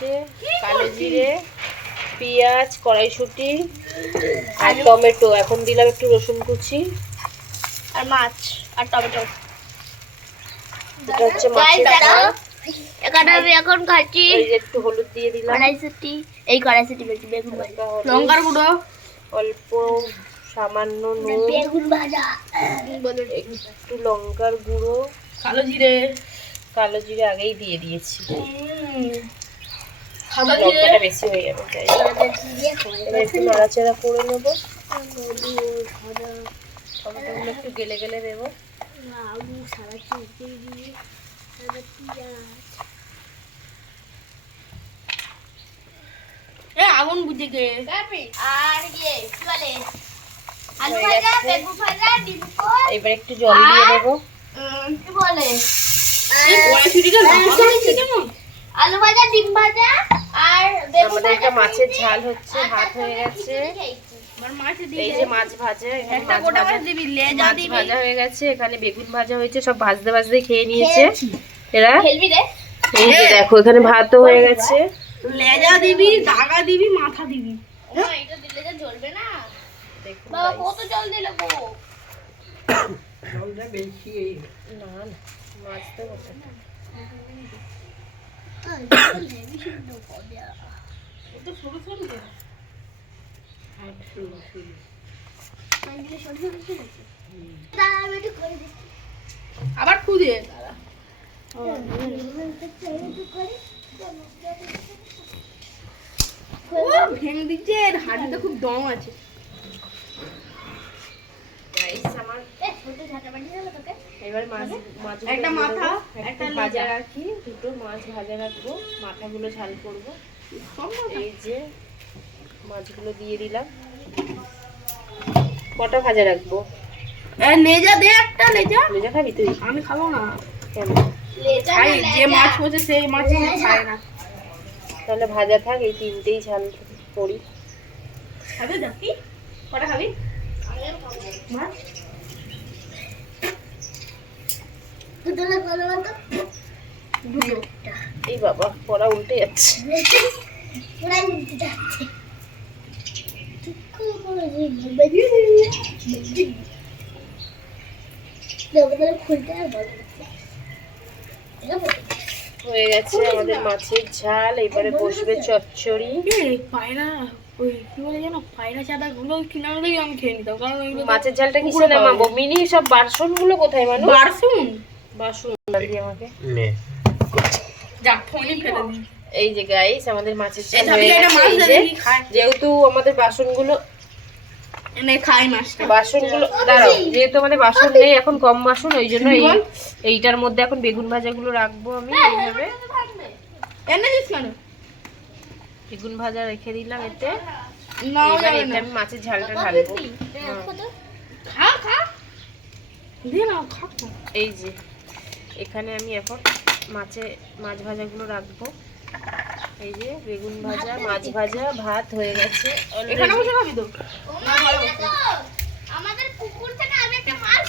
হচ্ছে কালো জিরে, পেঁয়াজ, কড়াইশুঁটি আর টমেটো। এখন দিলাম একটু রসুন কুচি আর মাছ আর টমেটো। এটা হচ্ছে মাছের ঝাল। এখানে আমি এখন খাচ্ছি এই যে একটু হলুদ দিয়ে দিলাম, কড়াইশুঁটি। এই কড়াইশুঁটি বেগুন ভাজা, লঙ্কার গুঁড়ো, অল্প সামান্য নুন, বেগুন ভাজা, একটু লঙ্কার গুঁড়ো, কালো জিরে আগেই দিয়ে দিয়েছি। লঙ্কাটা বেশি হয়ে যাবে তাই এবার একটু নাড়াচাড়া করে নেবো। টমেটোগুলো একটু গেলে গেলে দেবো। আগুন বুঝে গে আর ইয়ে কি বলে আলু ভাজা, বেগুন ভাজা, ডিম পোচ। এবার একটু জল দিয়ে দেবো। কি বলে আলু ভাজা, ডিম ভাজা আর বেগুন আমাদের একটা মাছের ঝাল হচ্ছে, ভাত হয়ে গেছে। এই যে মাছ ভাজা, এখানে মাছ ভাজা হয়ে গেছে, এখানে বেগুন ভাজা হয়েছে, সব ভাজতে ভাজতে খেয়ে নিয়েছে এরা। এই যে দেখো এখানে ভাতও হয়ে গেছে। লেজা দিবি, দাগা দিবি, মাথা দিবি। এটা দিলে যে জ্বলবে না। দেখুন বাবা কত জল দিলে গো? জলটা বেশি। না না মাছ তো বটে। আবার খুদে ভেঙে দিচ্ছে, হাড়িতে খুব দম আছে। এবার মাছ একটা মাথা, একটা ভাজা রাখি, দুটো মাছ ভাজা রাখবো, মাথাগুলো ঝাল করবো। এই যে মাছগুলো দিয়ে দিলাম। কটা ভাজা রাখবো? লেজা দে, একটা লেজা। লেজা খাবি তুই? আমি খাবো না। কেন? যে মাছ হচ্ছে সেই মাছ খায় না। তাহলে ভাজা থাক, এই তিনটেই ঝাল করি। খাবে যাবি? কটা খাবি? মাছ এই বাবা পড়া উল্টে যাচ্ছে। হয়ে গেছে আমাদের মাছের ঝাল। এবারে বসবে চচ্চড়ি। পায়রা, ওই কি বলে জানো, পায়রা চাদা গুলো কিনে আনলেই আমি খেয়ে নিতাম, কারণ ওইগুলো মাছের ঝালটা কিসে নামাবো? মিনি সব বাসন গুলো কোথায় মানুষ? বাসন দিয়ে আমাকে যা ফোনই ফেলে দিই। এই যে গাইস আমাদের মাছের ঝাল হয়ে গেছে। এই যে যেহেতু আমাদের বাসনগুলো এনে খাই মাছটা, বাসনগুলো দাঁড়াও, যেহেতু আমাদের বাসন নেই এখন, কম বাসন, ওই জন্য এইটার মধ্যে এখন বেগুন ভাজা গুলো রাখবো আমি। এইভাবে বেগুন ভাজা রেখে দিলাম এতে। এবার এতে আমি মাছের ঝালটা ঢালবো। এই যে এখানে আমি এখন মাছ ভাজাগুলো রাখবো। এই যে বেগুন ভাজা, মাছ ভাজা, ভাত হয়ে গেছে। এখানে বসে খাবি তো? আমাদের পুকুর থেকে আমি একটা মাছ,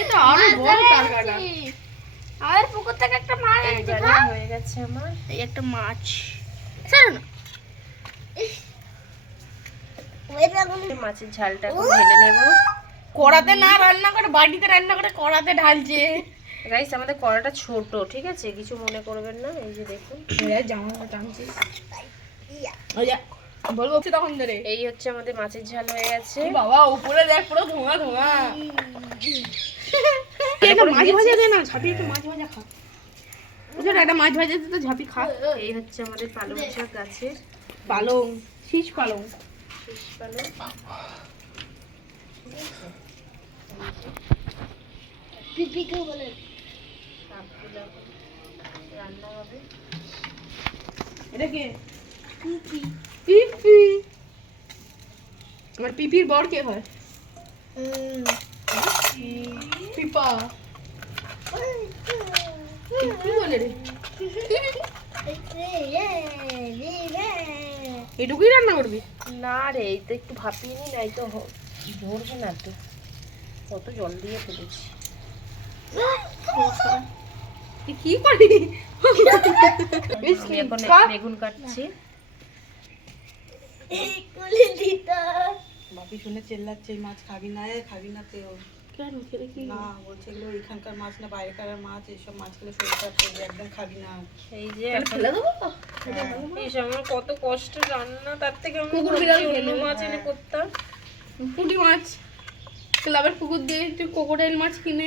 এটা আরো বড় টারগাটা। আমাদের পুকুর থেকে একটা মাছ হয়ে গেছে আমার। এই একটা মাছ ছাড়ো না। মাছের ঝালটা এখন ঢেলে নেব। কড়াতে না রান্না করে, বাটিতে রান্না করে কড়াতে ঢালছে। গাইস আমাদের কড়াটা ছোট, ঠিক আছে, কিছু মনে করবেন না। এই যে দেখুন জামাটা টানছে, বলবো তখন ধরে। এই হচ্ছে আমাদের মাছের ঝাল হয়ে গেছে। বাবা উপরে দেখ, পুরো ধোঁয়া ধোঁয়া। মাছ ভাজা দে না, ঝাপি একটু মাছ ভাজা খা। একটা মাছ ভাজা তো ঝাপি খা। এই হচ্ছে আমাদের পালং শাক গাছের পালং, শীষ পালং। রান্না হবে। এটা কে? পিপি। আমার পিপির বর কে হয়? পিপা। কি বলে রে? এটুকুই রান্না করবি? না রে, এই তো একটু ভাপিয়ে নি, নাই তো ধরবে না তো। কত জল দিয়ে ফেলেছি। কি করি আমি এখন বেগুন কাটছি। বাপি শুনে চেল্লাচ্ছে, এই মাছ খাবি না, খাবি না তেও। কেন খেলে কি না বলছে এগুলো এখানকার মাছ না, বাইরেকার মাছ, এইসব মাছ খেলে শরীর খারাপ করবে, একদম খাবি না। এই যে এখন ফেলে দেবো তো এই আমার কত কষ্ট রান্না, তার থেকে আমি কুকুর বিড়াল অন্য খেলে। মাছ এনে করতাম। পুঁটি মাছ ক্লাবের পুকুর দিয়ে একটু ক্রোকোডাইল মাছ কিনে।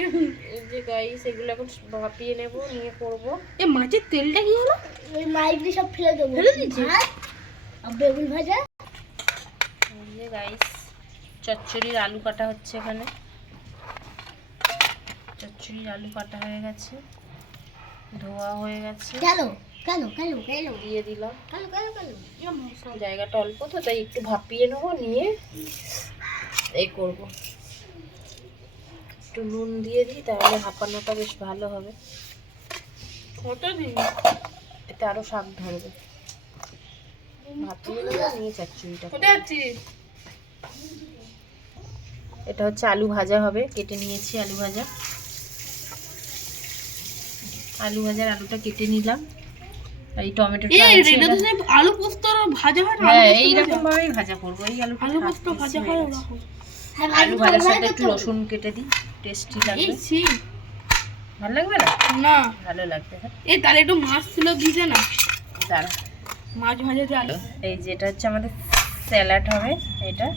এই যে গাইস এগুলো এখন ভাপিয়ে নেব, নিয়ে করব। এ মাছের তেলটা কি হলো? ওই মাইকটি সব ফেলে দেবো। ফেলে দিচ্ছি? ভাত আর বেগুন ভাজা। এই যে গাইস চচ্চড়ির আলু কাটা হচ্ছে এখানে। চচ্চড়ির আলু কাটা হয়ে গেছে, ধোয়া হয়ে গেছে, কেন কেন কেন কেন দিয়ে দিলাম। কেন কেন কেন জায়গাটা অল্প তো তাই একটু ভাপিয়ে নেবো, নিয়ে এই করব। একটু নুন দিয়ে দিই, তাহলে ভাপানোটা বেশ ভালো হবে, কত দিন এতে আরো শাক ধরবে। ভাপিয়ে নেবো, নিয়ে চচ্চড়িটা করবো। কোথায় আছিস? এটা হচ্ছে আলু ভাজা হবে, কেটে নিয়েছি আলু ভাজা। আলু ভাজার আলুটা কেটে নিলাম, আর এই টমেটোটা এই আছে এটা তো এটা- সেই আলু পোস্ত ভাজা হয় না? হ্যাঁ আলু পোস্ত এইরকম ভাজা? ভাবেই ভাজা করবো। এই আলুটা আলু হাফ পোস্ত piece ভাজা হয়ে হয় গেছে। ওরকম। হ্যাঁ, আলু ভাজার সাথে একটু রসুন কেটে দিই, টেস্টি এই লাগবে। ছি ভালো লাগবে না? না, ভালো লাগবে। হ্যাঁ এই তাহলে একটু মাছ ছিল দিতে না, দাঁড়া, মাছ ভাজা দিয়ে আলু এই যেটা হচ্ছে আমাদের স্যালাড হবে। এটা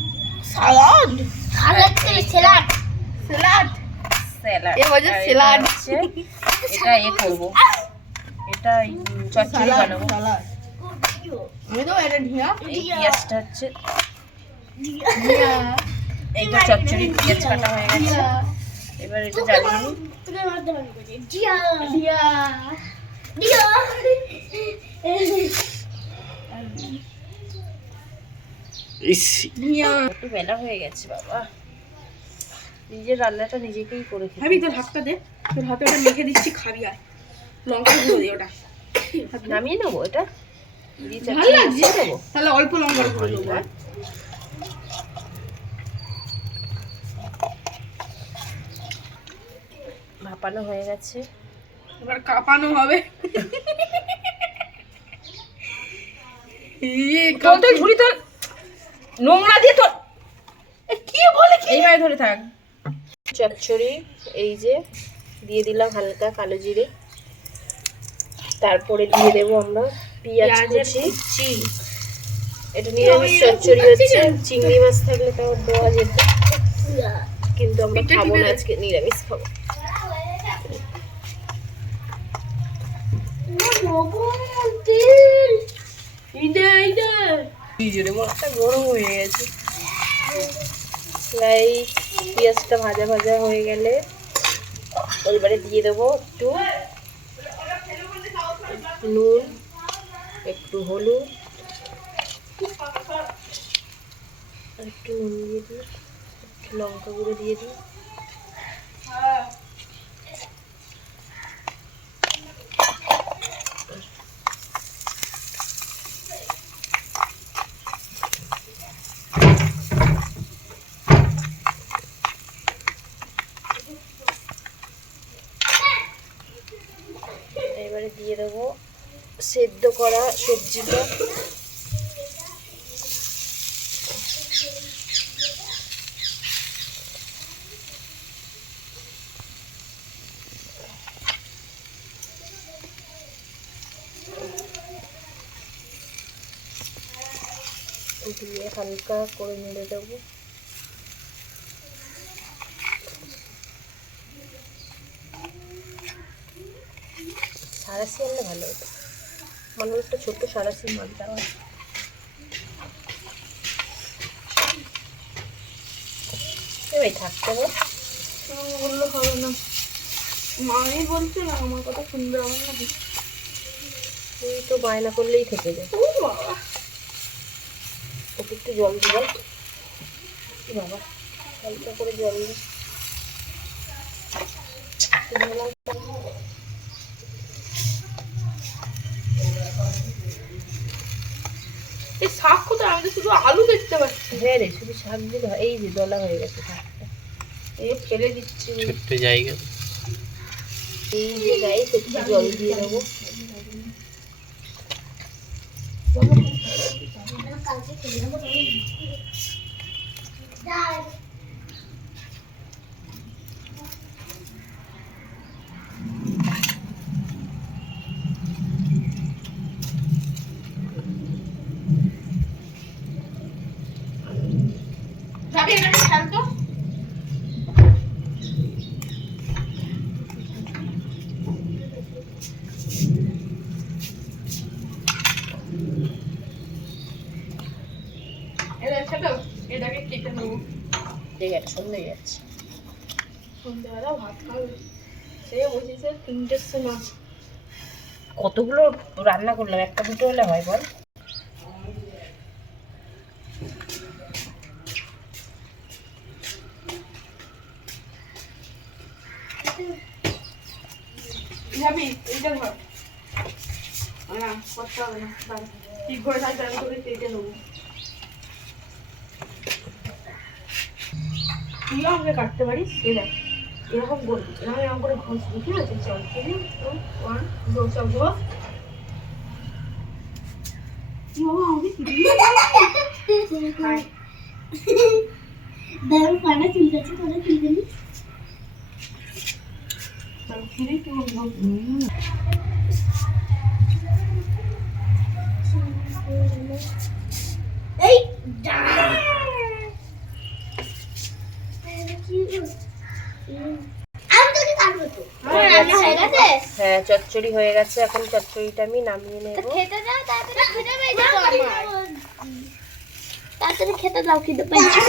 সালাদ সালাদ করে স্যালাড সালাদ স্যালাড, এ হচ্ছে salad। এটা এ করবো, এটা চচ্চড়ি বানাবো। সালাদ আমি তো এটা ঢিয়া এই পেঁয়াজটা হচ্ছে, এইটা চচ্চড়ি পেঁয়াজ কাটা হয়ে গেছে। এবার এটা জ্বালিয়ে নিই। তোকে মারতে পারি করে জিয়া জিয়া জিয়া ঢিয়া একটু বেলা হয়ে গেছে বাবা, নিজের রান্নাটা নিজেকেই করে খেতে ভাবি তোর হাতটা দে, তোর হাতে ওটা মেখে দিচ্ছি, খাবি আর লঙ্কা গুঁড়ো দে ওটা নামিয়ে নেবো। এটা দিয়ে ভালো চচ্চড়ি লাগছে? বসিয়ে দেবো। তাহলে অল্প লঙ্কা গুঁড়ো দেবো। ভাপানো হয়ে গেছে, এবার কাঁপানো হবে। তোর তো ঝুড়ি তোর নোংরা দিয়ে তোর কি বলে এইভাবে ধরে থাক। চচ্চড়ি এই যে দিয়ে দিলাম হালকা কালো জিরে, তারপরে দিয়ে দেবো আমরা পেঁয়াজ কুচি। এটা নিরামিষ চচ্চড়ি হচ্ছে, চিংড়ি মাছ থাকলে তাও দেওয়া যেত, কিন্তু আমরা খাবো না আজকে, নিরামিষ খাবো। জোরে মাছটা গরম হয়ে গেছে। প্রায় পেঁয়াজটা ভাজা ভাজা হয়ে গেলে এবারে দিয়ে দেবো একটু নুন, একটু হলুদ, একটু নুন দিয়ে দিই, একটু লঙ্কা গুঁড়ো দিয়ে দিই। এবারে দিয়ে দেবো সেদ্ধ করা সবজিটা। দিয়ে হালকা করে নেড়ে দেবো। সারাশি আনলে ভালো হতো, মানে একটা ছোট্ট সারাশি মাছ দেওয়া। এবার থাকতে হবে, বললো হবে না, মাই বলছে না আমার কথা শুনবে আমার না। তুই তো বায়না করলেই থেকে যায়। ও বাবা, ওকে একটু জল দিবা বাবা, হালকা করে জল দিই। এই শাক কোথায়? আমি তো শুধু আলু দেখতে পাচ্ছি। হ্যাঁ রে, শুধু শাক দিলে হয়। এই যে দলা হয়ে গেছে শাকটা, এই ফেলে দিচ্ছি। ছোট্ট জায়গা এই যে গাইস একটু জল দিয়ে দেবো। যাবি এটা খেলতো এটা খেলো এটাকে কেটে নেবো ঠিক আছে সুন্দর যাচ্ছে। সন্ধ্যাবেলা ভাত খাবে সে বসেছে 3টের সময় কতগুলো রান্না করলাম, একটা দুটো হলে হয় বল? যাবি এইটা ধর না করতে হবে না ঠিক করে থাকবে আমি তোকে কেটে নেবো তুইও আমাকে কাটতে পারিস এ দেখ এরকম করবি এরকম করে ঘষবি ঠিক আছে চল ঠিক ওয়ান দো চল ঘষ কি বাবা আমাকে দাঁড়াও পানা চুলকাচ্ছে পানা চুলকানি চল ফিরে কি বলবো এই আমি তোকে কাটবো তো আমার রান্না হয়ে গেছে হ্যাঁ চচ্চড়ি হয়ে গেছে, এখন চচ্চড়িটা আমি নামিয়ে নেব। খেতে দাও তাড়াতাড়ি খিদে পেয়েছে তো আমার তাড়াতাড়ি খেতে দাও খিদে পেয়েছে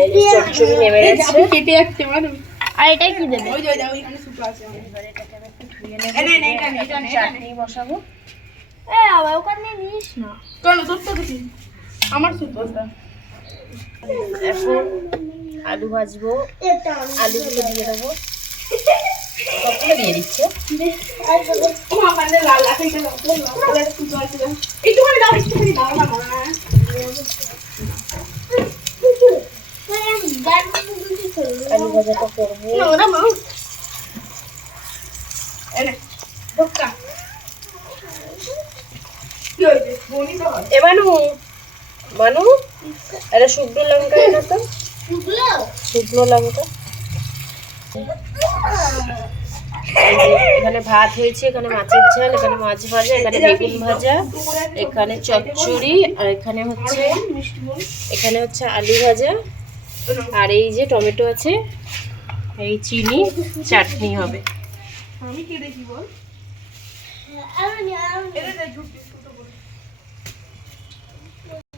এই যে চচ্চড়ি নেমে গেছে। কেটে যাচ্ছে মানে আর এটাই কি দেবে ওই যে ওইখানে সুতো আছে এবারে এটাকে আমি একটু ধুয়ে নেব, এই নে, এটা নে, এটা নে, এটা নে। চাটনি বসাবো। এ আবার ওখানে নিস না কেন তোর তো কিছু আমার সুতোটা এখন আলু ভাজবো, এটা আলুগুলো দিয়ে দেবো। সবগুলো দিয়ে দিচ্ছে। আমাদের লাল লাখাইতে দাও লাল সুতো আছে একটুখানি দাও না মনে হয় আলু ভাজাটা করবো। এনে ধক্কা কি হয়েছে বনি তো হয় এ মানু মানু এটা শুকনো লঙ্কা এনে তো, শুকনো লঙ্কা। এই যে এখানে ভাত হয়েছে, এখানে মাছের ঝাল, এখানে মাছ ভাজা, এখানে বেগুন ভাজা, এখানে চচ্চড়ি, আর এখানে হচ্ছে আলু ভাজা, আর এই যে টমেটো আছে, এই চিনি চাটনি হবে। আমি কি দেখি বল এটা দেখ ঢুকি সুতো বল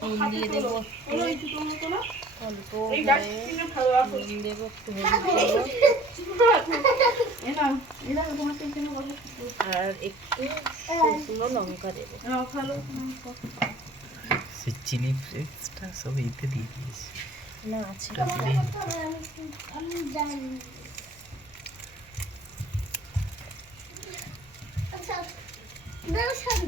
নুন দিয়ে দেবো বলো এই সুতো মতো না অল্প এই করে, ডাস্টবিনে ভালো রাখো নুন দেবো, একটু হলুদ দেবো, সুতো রাখো এটা তোমার টেনশনে বলো আর একটু শুকনো লঙ্কা দেবো। নাও ভালো সে চিলি ফ্লেক্সটা সব এতে দিয়ে দিয়েছি। না আছে এটা দিলেই আমি জানি আচ্ছা দাও সারি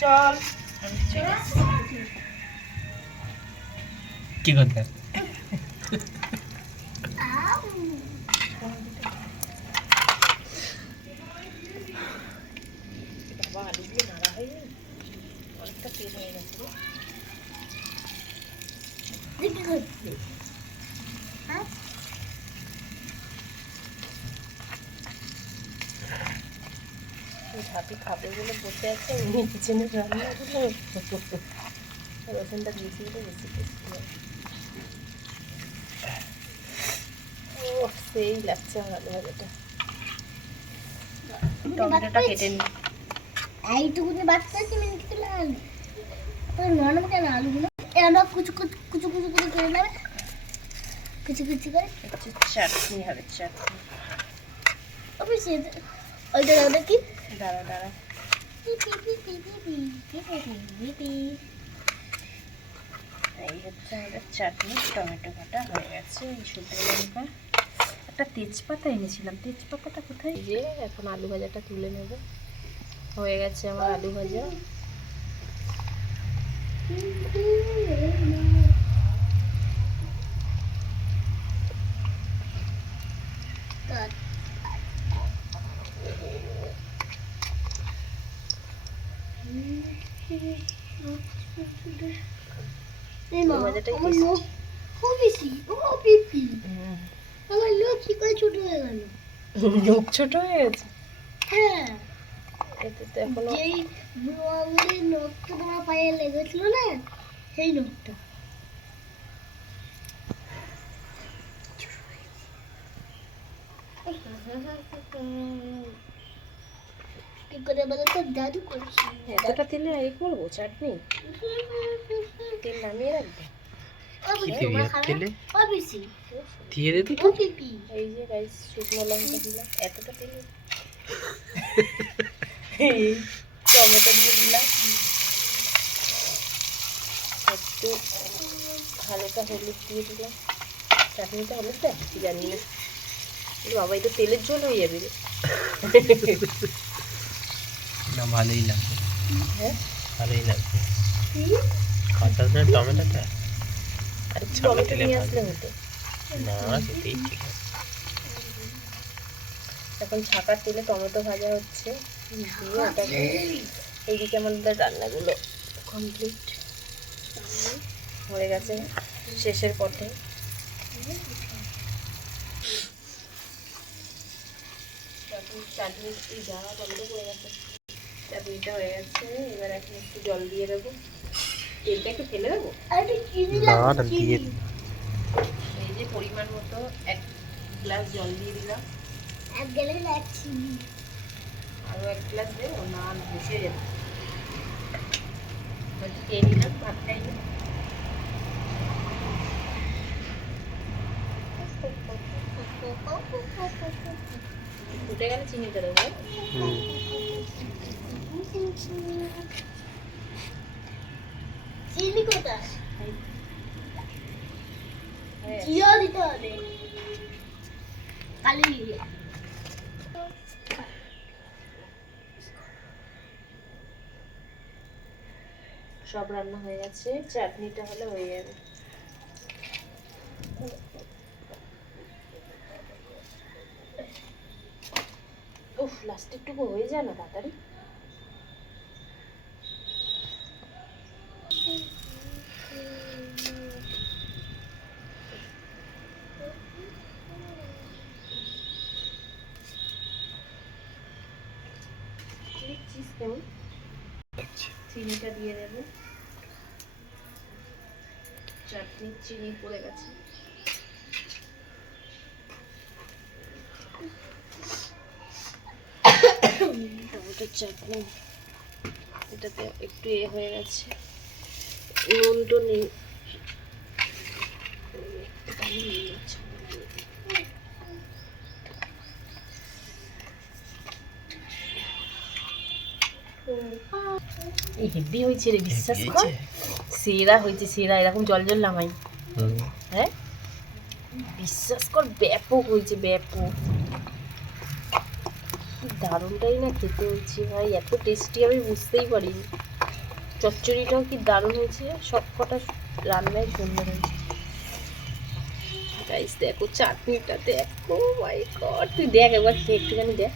চল কি করতে বাবা আলুগুলো নাড়া হয়নি, অনেকটা তেল হয়ে গেছে। দেখি করতে ভাবি খাবে বলে বসে আছে, উনি কিচেনে রান্নাগুলো রসুনটা দিয়েছি বলে বেশি টেস্টি হয়। ও সেই লাগছে আমার আলু ভাজাটা। টমেটোটা কেটে নিই। এইটুকুনি বাচ্চা কি মিনিট তুলে আলু তো নরম কেন আলুগুলো এরা কুচু কুচু কুচু কুচু কুচু করে নেবে কুচু কুচু করে একটু চাটনি হবে, চাটনি। অবশ্যই ওইটা ওটা কি দাঁড়া দাঁড়া, এই হচ্ছে আমাদের চাটনি। টমেটো কাটা হয়ে গেছে, এই শুকনো লঙ্কা, একটা তেজপাতা এনেছিলাম, তেজপাতাটা কোথায়? এই যে এখন আলু ভাজাটা তুলে নেব। হয়ে গেছে আমার আলু ভাজা। এই মা, ভাজাটাই আমার tasty। লোক খুব বেশি, ও পিপি। আমার লোক কি করে ছোট হয়ে গেল? লোক ছোট হয়ে গেছে। হ্যাঁ, এতে তো এখনো যেই বুড়ো আঙুলের নখটা তোমার পায়ে লেগেছিল না, সেই নখটা। কি করে বলো তো, জাদু করছি। এতটা তেলে এই করবো চাটনি, তেল নামিয়ে রাখবো। ও কি পিপি, দিবি তোমরা আর খাবে? তেলে? ও পিসি, দিয়ে দে তো। ও পিপি। এই যে গাইস শুকনো লঙ্কা দিলাম, এতটা তেলে টমেটো দিয়ে দিলাম, একটু হালকা হলুদ দিয়ে দিলাম। চাটনিটা হলুদ দেয় কি জানি না, বাবা এটা তেলের ঝোল হয়ে যাবে রে। না ভালোই লাগবে, হ্যাঁ ভালোই লাগবে। কাঁচা টমেটোটা আর একটু ছালে টমেটো তেলে নিয়ে ভাজা। আসলে হতো। না সেটাই ঠিক আছে। এখন ছাকার তেলে টমেটো ভাজা হচ্ছে, দিয়ে ওটাকে এইদিকে আমাদের রান্নাগুলো কমপ্লিট হয়ে গেছে, শেষের পথে। চাটনি যা টমেটো পড়ে গেছে, চাটনিটা হয়ে গেছে। এবার এখন একটু জল দিয়ে দেবো, তেলটা একটু ফেলে দেবো। আর একটু চিনি না লাগবে, না দিয়ে চিনি। এই যে পরিমাণ মতো 1 গ্লাস জল দিয়ে দিলাম, এক গেলে লাগছি। আরও 1 গ্লাস দেবো, না বসে যাবে। হয়তো খেয়ে নিলাম, ভাত খাইনি। ফুটে গেলে চিনিটা দেবো। চিনি কোথায়? হ্যাঁ, জিও দিতে হবে। কালি দিয়ে। সব রান্না হয়ে গেছে, চাটনিটা হলে হয়ে যাবে। উফ, লাস্টেরটুকু হয়ে যায় না তাড়াতাড়ি। দেখছিস কেমন? চিনিটা দিয়ে দেবো, চাটনির চিনি পড়ে গেছে। টমেটোর চাটনি, এটাতে একটু হয়ে গেছে, নুন তো নেই। এই হেভি হয়েছে রে, বিশ্বাস কর, সেরা হয়েছে, সেরা। এরকম জল জল নামাই, হ্যাঁ বিশ্বাস কর, ব্যাপক হয়েছে, ব্যাপক। দারুণটাই না খেতে হয়েছে ভাই, এত টেস্টি আমি বুঝতেই পারিনি। চচ্চড়িটাও কি দারুণ হয়েছে, সব কটা রান্নাই সুন্দর হয়েছে। গাইস দেখো চাটনিটা, দেখো মাই গড, তুই দেখ একবার খেয়ে একটুখানি দেখ।